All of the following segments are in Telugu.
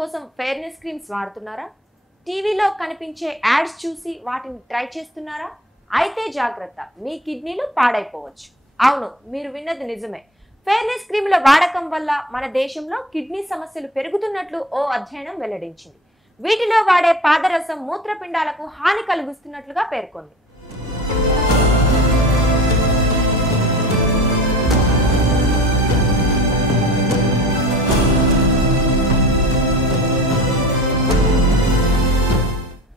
కోసం ఫెయిర్నెస్ క్రీమ్స్ వాడుతున్నారా? టీవీలో కనిపించే యాడ్స్ చూసి వాటిని ట్రై చేస్తున్నారా? అయితే జాగ్రత్త, మీ కిడ్నీలు పాడైపోవచ్చు. అవును, మీరు విన్నది నిజమే. ఫెయిర్నెస్ క్రీముల వాడకం వల్ల మన దేశంలో కిడ్నీ సమస్యలు పెరుగుతున్నట్లు ఓ అధ్యయనం వెల్లడించింది. వీటిలో వాడే పాదరసం మూత్రపిండాలకు హాని కలిగిస్తున్నట్లుగా పేర్కొంది.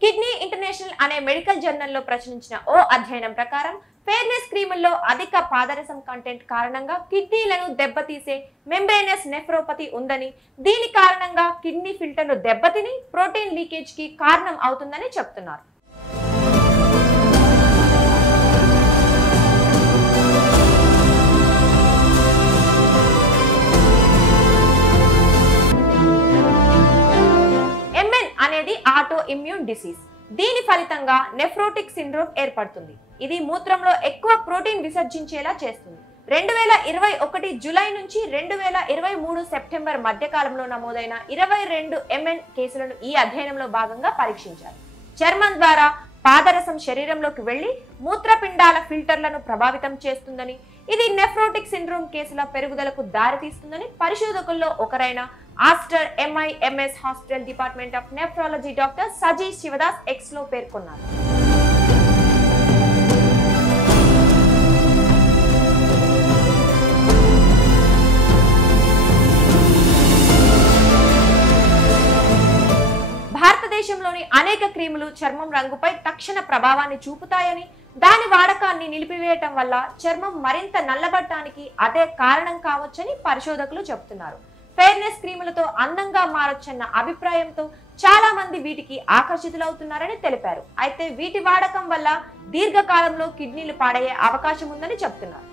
కిడ్నీ ఇంటర్నేషనల్ అనే మెడికల్ జర్నల్లో ప్రచురించిన ఓ అధ్యయనం ప్రకారం ఫెయిర్నెస్ క్రీముల్లో అధిక పాదరసం కంటెంట్ కారణంగా కిడ్నీలను దెబ్బతీసే మెంబ్రేనస్ నెఫ్రోపతి ఉందని, దీని కారణంగా కిడ్నీ ఫిల్టర్లు దెబ్బతిని ప్రోటీన్ లీకేజ్ కి కారణం అవుతుందని చెప్తున్నారు. అనేది ఆటో ఇమ్యూన్ డిసీజ్. దీని ఫలితంగా నెఫ్రోటిక్ సిండ్రోమ్ ఏర్పడుతుంది. ఇది మూత్రంలో ఎక్కువ ప్రోటీన్ విసర్జించేలా చేస్తుంది. 2021 జూలై నుంచి 2023 సెప్టెంబర్ మధ్య కాలంలో నమోదైన 22 MN కేసులను ఈ అధ్యయనంలో భాగంగా పరీక్షించారు. చర్మం ద్వారా పాదరసం శరీరంలోకి వెళ్లి మూత్రపిండాల ఫిల్టర్లను ప్రభావితం చేస్తుందని, ఇది నెఫ్రోటిక్ సిండ్రోమ్ కేసుల పెరుగుదలకు దారితీస్తుందని పరిశోధకుల్లో ఒకరైన Aster MIMS hospital department of nephrology doctor సజీ Shivadas X లో పేర్కొన్నారు. భారతదేశంలోని అనేక క్రీములు చర్మం రంగుపై తక్షణ ప్రభావాన్ని చూపుతాయని, దాని వాడకాన్ని నిలిపివేయటం వల్ల చర్మం మరింత నల్లబడటానికి అదే కారణం కావచ్చని పరిశోధకులు చెబుతున్నారు. ఫెయిర్నెస్ క్రీములతో అందంగా మారొచ్చన్న అభిప్రాయంతో చాలా మంది వీటికి ఆకర్షితులవుతున్నారని తెలిపారు. అయితే వీటి వాడకం వల్ల దీర్ఘకాలంలో కిడ్నీలు పాడయ్యే అవకాశం ఉందని చెప్తున్నారు.